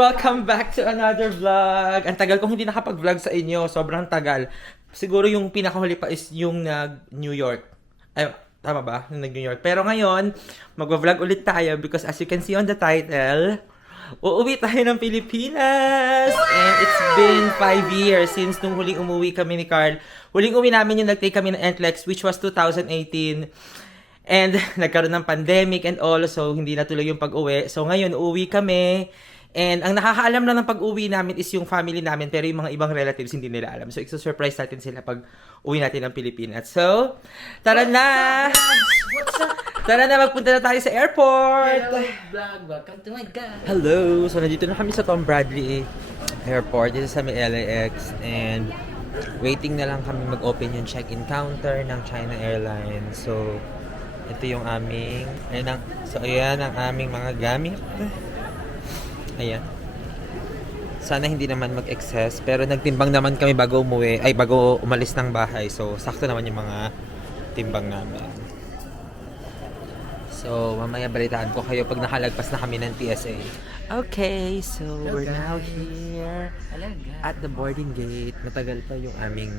welcome back to another vlog. Ang tagal kong hindi nakapag-vlog sa inyo, sobrang tagal. Siguro yung pinakahuli pa is yung nag-New York. Ay, tama ba? Yung nag-New York. Pero ngayon, mag-vlog ulit tayo because as you can see on the title, uuwi tayo ng Pilipinas! And it's been 5 years since nung huling umuwi kami ni Carl. Huling uwi namin yung nag-take kami ng NCLEX, which was 2018. And nagkaroon ng pandemic and all, so hindi natuloy yung pag-uwi. So ngayon, uuwi kami. And ang nakakaalam lang ng pag-uwi namin is yung family namin, pero yung mga ibang relatives hindi nila alam. So i-surprise natin sila pag uwi natin ng Pilipinas. So, tara na! Tara na, magpunta na tayo sa airport! Hello, vlog. Welcome to my God. Hello! So, nandito na kami sa Tom Bradley Airport. Dito sa may LAX. And waiting na lang kami mag-open yung check-in counter ng China Airlines. So, ito yung aming, ayan ang aming mga gamit. Ayan. Sana hindi naman mag-excess, pero nagtimbang naman kami bago umalis ng bahay. So, sakto naman yung mga timbang namin. So, mamaya balitaan ko kayo pag nakalagpas na kami ng TSA. Okay, so we're now here at the boarding gate. Matagal pa yung aming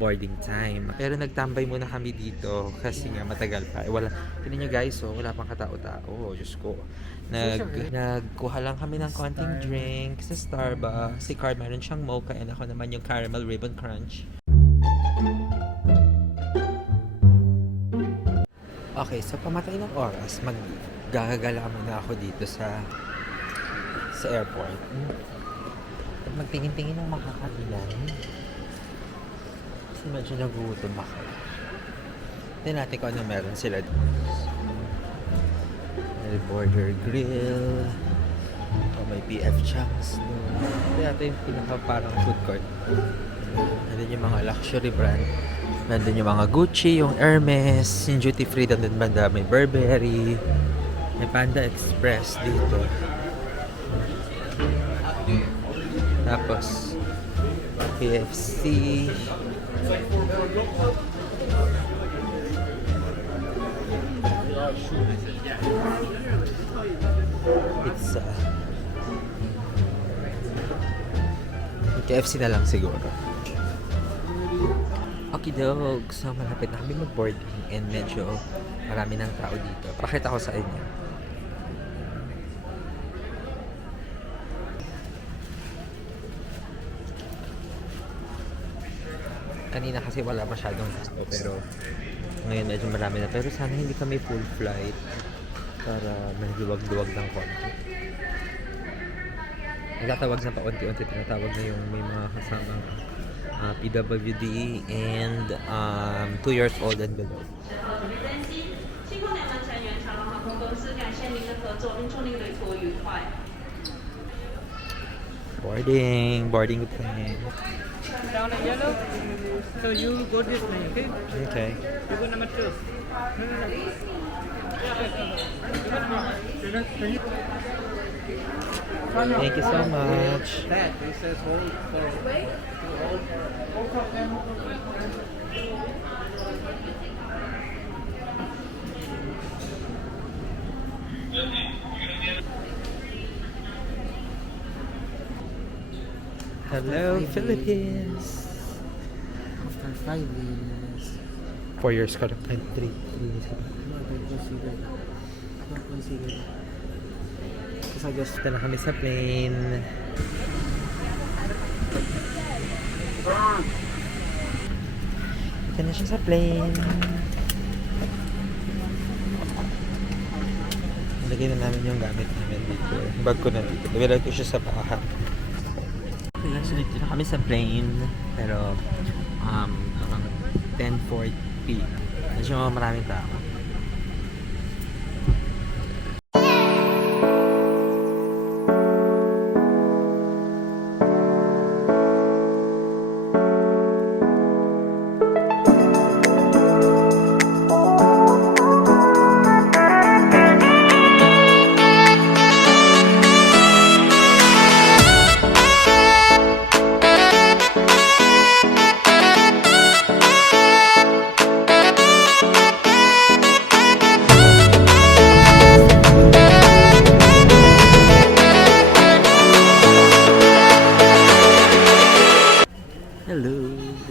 boarding time. Pero nagtambay muna kami dito kasi nga matagal pa. Tignan nyo guys, so wala pang katao-tao. Oh, Diyos ko. Nagkuha lang kami ng konting drink sa Starbucks. Si Carl meron siyang mocha and ako naman yung caramel ribbon crunch. Okay, so pamatay ng oras, maggagala muna ako dito sa airport. At magtingin-tingin ng makakainan. Kasi medyo nagugutom ako. Tignan natin kung ano meron sila dito. May border grill. O may PF Chang's. Ito yung pinaka parang food court. Nandun yung mga luxury brand. Nandun yung mga Gucci, yung Hermes, yung duty free doon din banda. May Burberry. May Panda Express dito. Tapos KFC. Pizza. KFC na lang siguro. Okay dog. So malapit na kami mag-boarding and medyo marami ng tao dito. Pakita ko sa inyo. Kanina kasi wala masyadong gusto, pero ngayon medyo marami na. Pero sana hindi kami full flight para magduwag-duwag ng konti. Nagtatawag na paunti-unti, tinatawag na yung may mga kasamang PWD and 2 years old and below. Boarding the plane. Down in yellow. So you go this way, okay? Okay. You go number 2. Thank you so much. That it says hold for hold. Hello, Philippines. After 5 years. 4 years ka na. 3 years ka na. No, I don't consider that. I don't consider that. Because I just Ito na kami sa plane. Ito na siya sa plane. Lagay na namin yung gamit namin dito. Bag ko na dito. Lagay ko siya sa baha. Kaya sulit na kami sa plane. Pero, 10:40. Medyo maraming tao.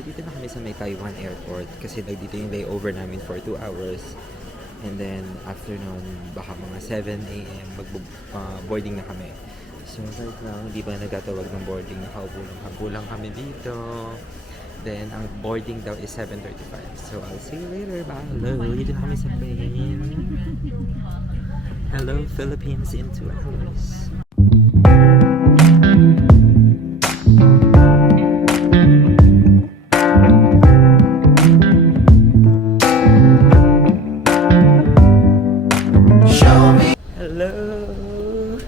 Dito na kami sa may Taiwan Airport kasi dito yung layover namin for 2 hours. And then, after nun, baka mga 7 a.m. boarding na kami. So, right now, hindi pa nagtatawag ng boarding. Nakaupo lang kami dito. Then, ang boarding daw is 7:35. So, I'll see you later. Bye. Hello, dito na kami sa plane. Hello, Philippines in 2 hours. Hello!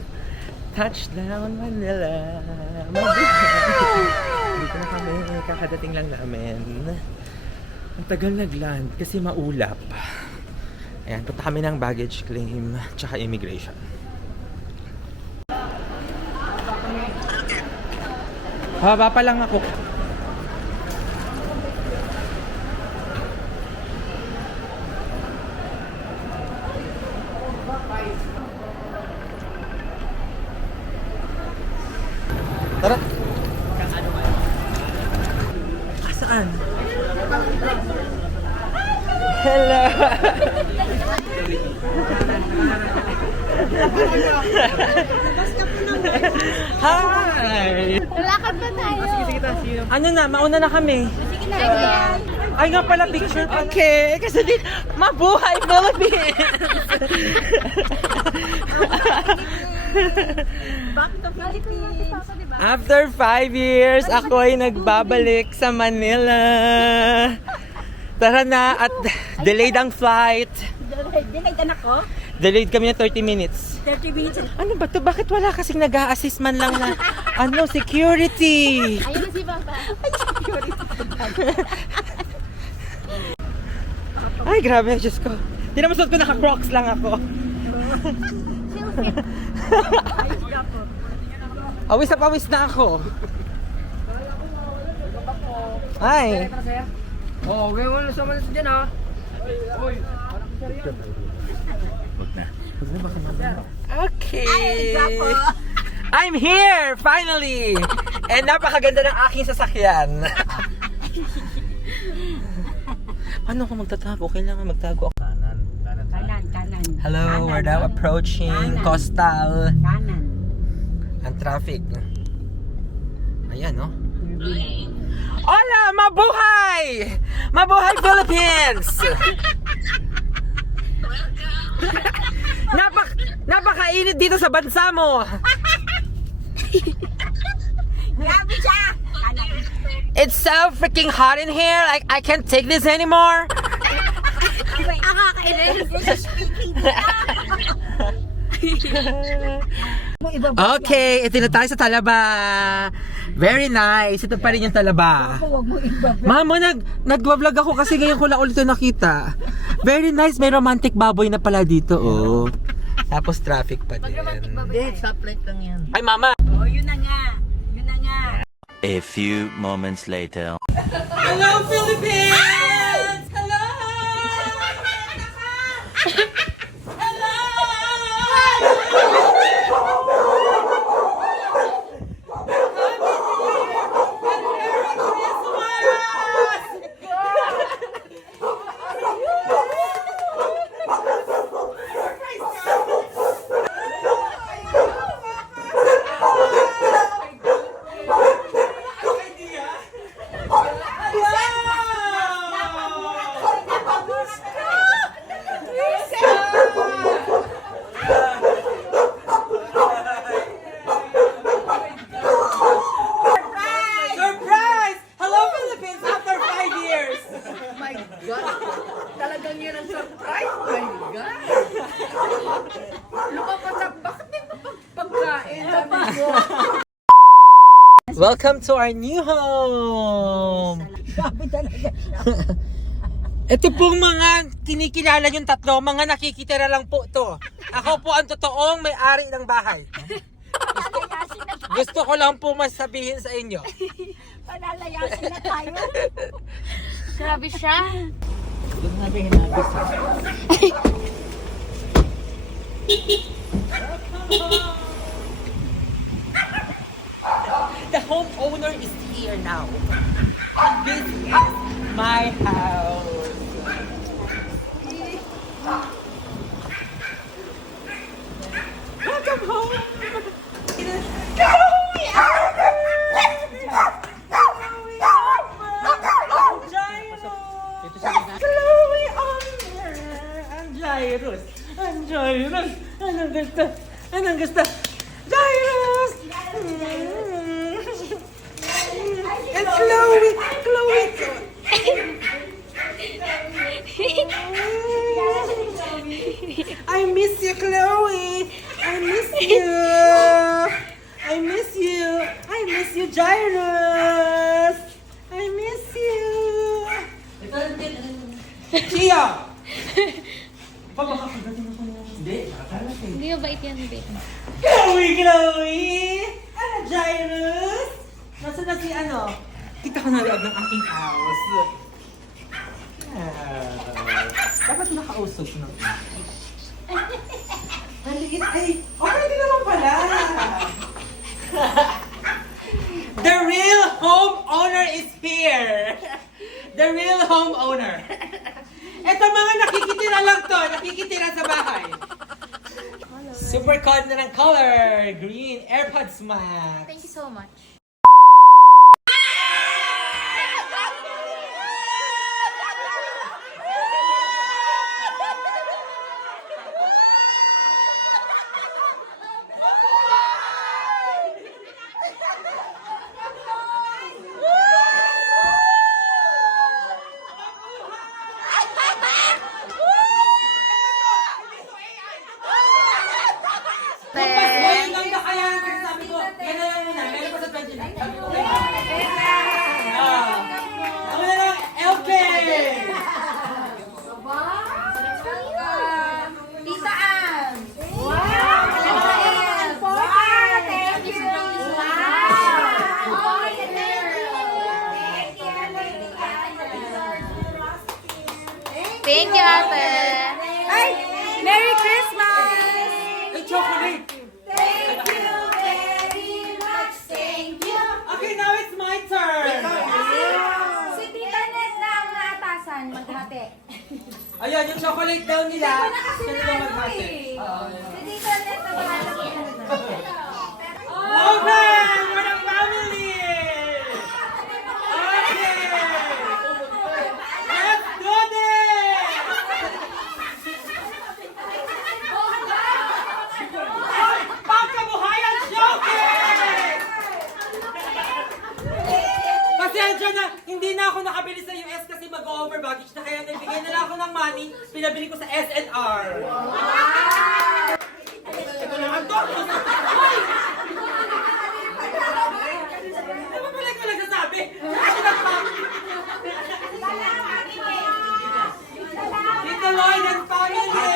Touchdown Manila! Dito na kami, kakadating lang namin. Ang tagal nagland kasi maulap. Ayan, punta kami ng baggage claim tsaka immigration. Haba pa lang ako. Tara. Saan? Hello. Hi. Lalakad ba tayo? Ano na, mauna na kami. Sige na. Ay nga pala, picture. Okay, kasi di, mabuhay Philippines! Back to Philippines. After 5 years, ako ay nagbabalik sa Manila. Tara na, at delayed ang flight. Delayed anak ko? Delayed kami na 30 minutes. 30 minutes. Ano ba to? Bakit wala kasing nag-a-assist man lang na security? Ayun na si Papa. Ay, grabe, Diyos ko. Di naman suot ko, naka-crocs lang ako. Awis na pawis na ako. Ay. Oh, may wala sa manas dyan ha. Oy. Okay. I'm here, finally. And napakaganda ng aking sasakyan. Paano ako magtatago? Kailangan magtago ako. Kanan. Hello, we're now approaching Coastal. Kanan. Ang traffic. Ayan, no? Hola! Mabuhay! Mabuhay, Philippines! Napakainit dito sa bansa mo! Grabe siya! Kanan. It's so freaking hot in here. Like, I can't take this anymore. Nakakainis. Okay, ito na tayo sa Talaba. Very nice. Ito pa rin yung Talaba. Huwag mo iba. Mama, nag-vlog ako kasi ngayon ko lang ulit ito nakita. Very nice. May romantic baboy na pala dito, oh. Tapos traffic pa din. Hindi, stoplight lang yan. Ay, mama. Oh, yun na nga. Yun na nga. A few moments later. Hello, Philippines! Hello! Surprise! Hello, Philippines! After 5 years! My God! Talagang yun ang surprise! My God! Lumapas na, bakit may pagkain? Sabi ko. Welcome to our new home! Grabe talaga siya. Ito pong mga kinikilala yung tatlo, mga nakikitira lang po to. Ako po ang totoong may-ari ng bahay. Gusto ko lang po masabihin sa inyo. Palalayasin na tayo. Grabe siya. The homeowner is here now. Jairus! Anong gusto? Anong gusto? Jairus! And Chloe! Chloe! I miss you, Chloe! I miss you! I miss you! I miss you, Jairus! I miss you! Chia! Pabakakagatin ako ng... Hindi, nakakalasin. Hindi mabait yan, mabait. Chloe! Chloe! Ano, Jairus? Nasaan na si ano? Kita ko na loob ng aking house. Dapat nakausog ng Maliit ay... Okay din naman pala! The real homeowner is here! The real homeowner! Ito mga nakikitira lang to, nakikitira sa bahay. Super cold na ng color! Green AirPods Max! Thank you so much. Mas ngayon lang na kaya kasi sabi ko, yan na lang muna, meron pa sa 20 minutes. Ako na lang, LK! Tita Ann! Wow! Tita Ann! Thank you! Wow! Thank you, ate. Ay! Merry Christmas! Ay, chocolate! Thank you very much! Thank you! Okay, now it's my turn! Si Tita Net na ang naatasan, maghati. Ayun, yung chocolate daw nila. Hindi ko na kasi Sila na lang ano maghati. eh. Oo. Si Tita Net na maghati. Open for the family! Okay! Let's do this! Pagkabuhayan showcase! Pasensya na, hindi na ako nakabili sa US kasi mag-over baggage na kaya nagbigay na lang ako ng money, pinabili ko sa SNR. Ito naman to! Ano ba pala ko nagsasabi? Tita Lloyd and family!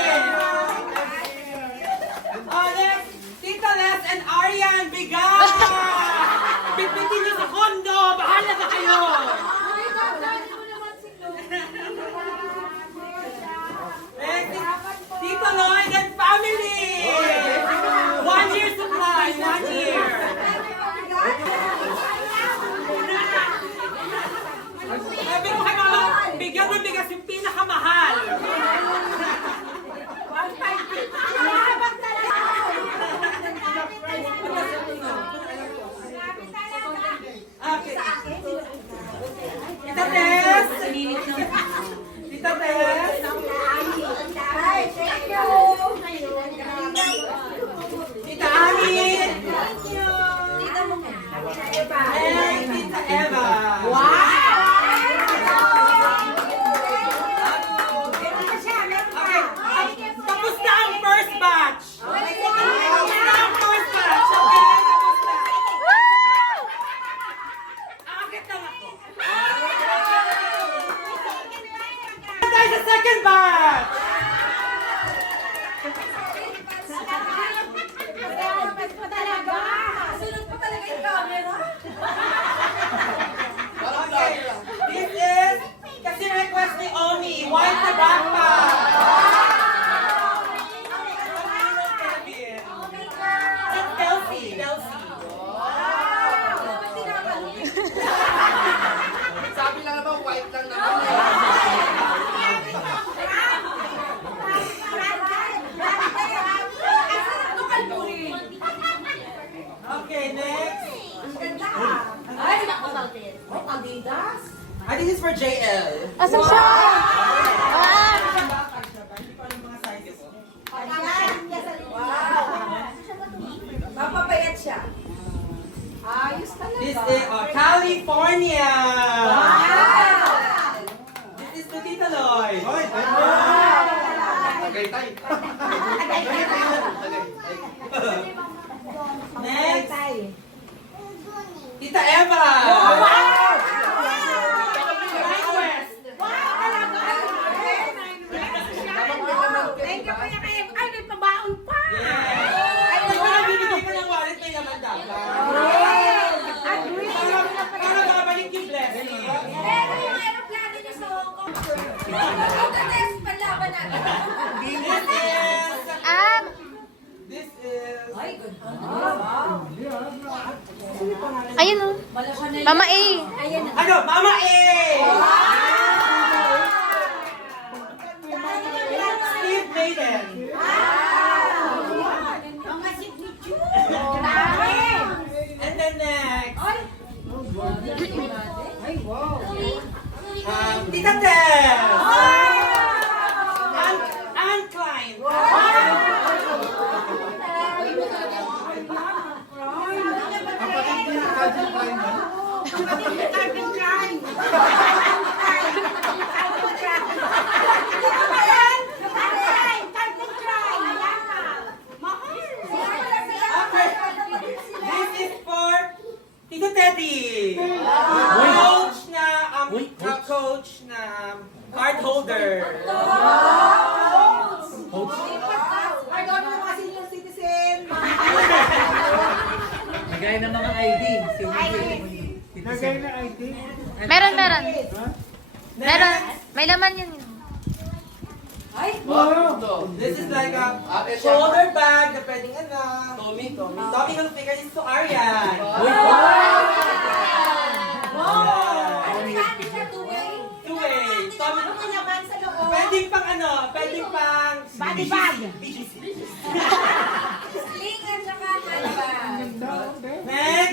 Next, Tita Les and Arian, bigay! Bitbitin niyo sa kondo! Bahala na kayo! Next, Tita Lloyd and family! 1 year supply, 1 year! Sabi ko kay mama, bigyan mo bigas yung pinakamahal! Okay. Tita Tess! Tita Tess! Ay, thank you! Tita Ani! Thank you! Tita mo nga. And Tita Eva! Okay, tapos na ang first batch! Tapos na ang first batch! Okay, tapos na! Aakit lang ako! Tayo sa second batch! Sunod pa talaga yung camera. Okay, this is kasi request ni Omi, wipe the backpack! It's Kelsey, Kelsey. Sabi lang naman, white lang naman. Okay, next. Ay, nakakaltin. Oh, Adidas. Ah, this is for JL. Asan siya? Hindi ko alam yung mga sizes. Ayan. siya. Ayos talaga. This is California. Wow! This is to Tita Lloyd. Next, Tita Eva. Thank you, Kuya Kaya. Ay, may pabaon pa! Ay, bibigay pa ng wallet, may naman dapat. Para babalik yung blessing. Pero yung aeroplano niyo sa Hong Kong. Pagkatest, panlaban natin. This is... Ayun oh. Mama A. Ano? Mama A! Steve Maiden. Mga signature. And then next, Tita Tess. Anne Klein. This is for Tito Teddy. Coach na card holder. Nagay ng mga ID. Nagay na ID. Meron. Meron. Next, May laman yun. this is like a shoulder bag na pwedeng ano. Tommy Hilfiger. This is to Arian. Two-way. Pwedeng pang ano, pwedeng pang Body bag. BGC. Sling at saka handbag. Next,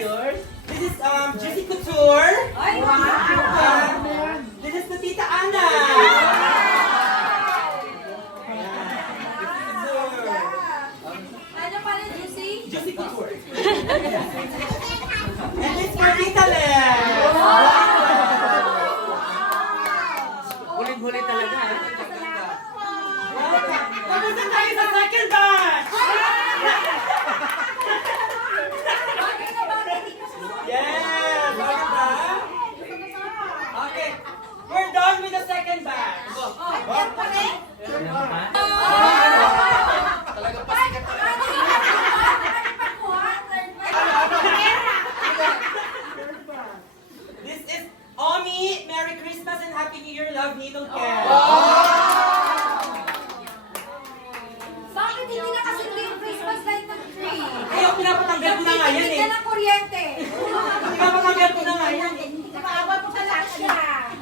this is Juicy Couture. Ay, wow! This is to Tita Ana. Ano pala, Juicy? Juicy Couture. And this for Tita Les. Huling-huli talaga. Tapos na tayo sa second batch. Yes! Okay ba? Okay. We're done with the second batch. Yan pa rin? This is Omi. Merry Christmas and Happy New Year. Love, Ninong Ken. Bakit hindi na kasi yung Christmas light ng tree? Ayaw, pinapatanggal ko na nga yan Hindi eh. na ng kuryente. Pinapatanggal ko na nga yan. Nakaabot mo sa siya.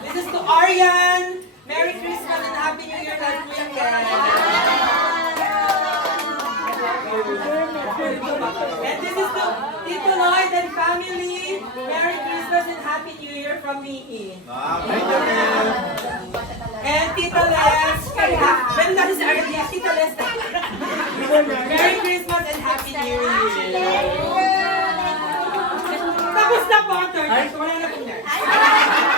This is to Arian. Merry Christmas and Happy New Year. Love, Kuya Ken. And this is to Tito Lloyd and family. Merry Christmas and Happy New Year from Miki. And Tita Les. Then natin si Arian. Yes, Tita Les. Merry Christmas and Happy New Year. Tapos na po ang third. Wala na po next.